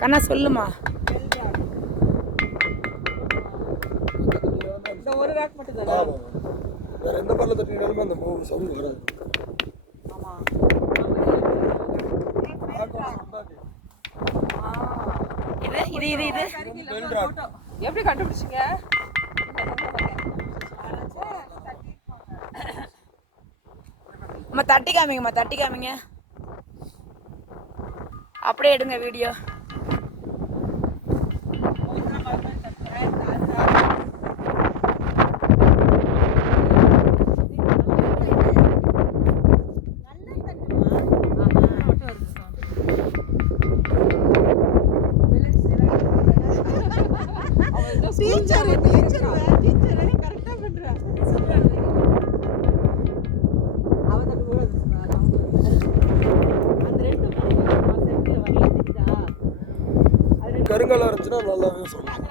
கண்ணா சொல்லுமா. இந்த ஒரு ரேக் மட்டும் தானா? வேற எந்த பல்ல தட்டினாலுமே அந்த சவுண்ட் வராது. ஆமா. இது இது இது இது எப்படி கண்டுபிடிச்சீங்க? அம்மா தட்டி காமிங்கம்மா, தட்டி காமிங்க. அப்படியே எடுங்க வீடியோ. டீச்சர் கரெக்டா பண்றா. அவன் அந்த ரெண்டு சென்டர்ல வரல தெரியுதா? கருங்கலா இருந்துச்சுன்னா நல்லாவே சொல்லலாம்.